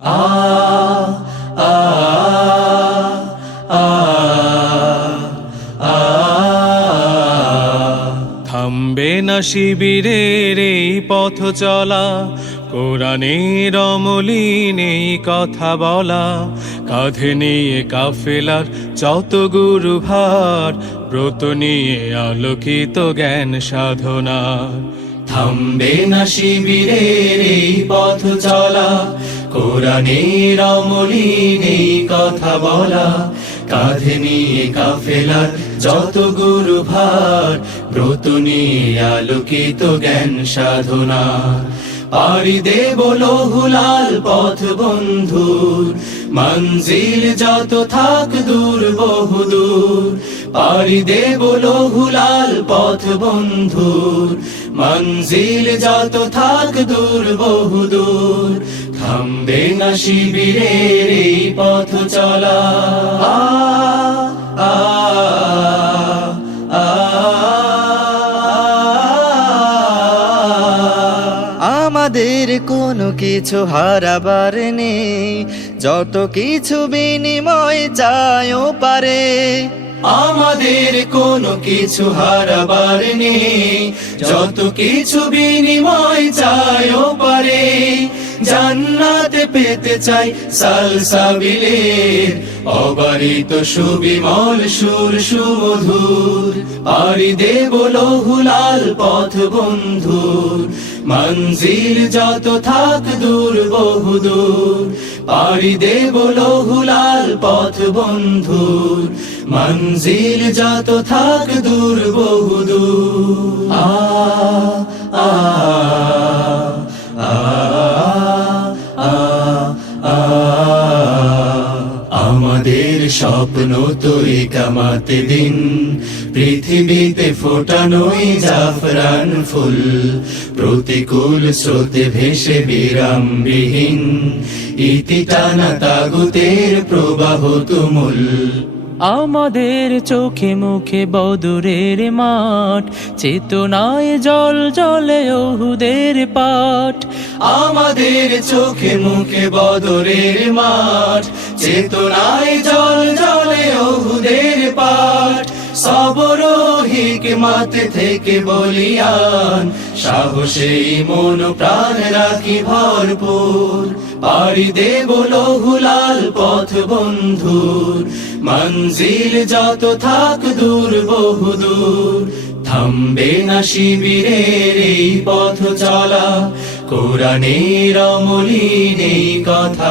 আ আ আ আ থামবে না শিবিরের এই পথ চলা, কোরআনের অমলিন এই কথা বলা, কাঁধে নিয়ে কাফেলার যত গুরু ভার, ব্রত নিয়ে আলোকিত জ্ঞান সাধনার। থামবে না শিবিরের এই পথ চলা, কোরআনের অমলিন এই কথা বলা, কাঁধে নিয়ে কাফেলার যত গুরু ভার, ব্রত নিয়ে আলোকিত জ্ঞান সাধনা। পাড়ি দেব লৌহুলাল পথ বন্ধুর, মঞ্জিল যত থাক দূর বহুদূর। পাড়ি দেব লৌহুলাল পথ বন্ধুর, মঞ্জিল যত থাক দূর বহুদূর। থামবে না শিবিরের এই পথ চলা। আ আ আ আমাদের কোনো কিছু হারাবার নেই, যত কিছু বিনিময় চাইও পারে। আমাদের কোনো কিছু হারাবার নেই, যত কিছু বিনিময় চাইও পারে। জান্নাতে পেতে চাই সালসাবিলের অবারিত সুবিমল সুর সুমধুর। পাড়ি দেব লৌহুলাল পথ বন্ধুর, মঞ্জিল যত থাক দূর বহুদূর। পাড়ি দেব লৌহুলাল পথ বন্ধুর, মঞ্জিল যত থাক দূর বহুদূর। আ আ আ আ আ আমাদের স্বপ্ন তো একামাতে দিন, পৃথিবীতে ফোটানোই জাফরান ফুল। প্রতিকূল স্রোতে ভেসে বিরামবিহীন, ইতি টানা তাগুতের প্রবাহ তুমুল। আমাদের চোখে মুখে বদরের মাঠ, চেতনায় জল জলে ওহুদের পাঠ। আমাদের চোখে মুখে বদরের মাঠ, চেতনায় জল জলে ওহুদের পাঠ। সবর হিকমত থেকে বলিয়ান, সাহসেই মন প্রাণ রাখি ভরপুর। পাড়ি দেব লৌহুলাল পথ বন্ধুর, মঞ্জিল যত থাক দূর বহুদূর। থামবে না শিবিরের এই পথ চলা, কোরআনের অমলিন এই কথা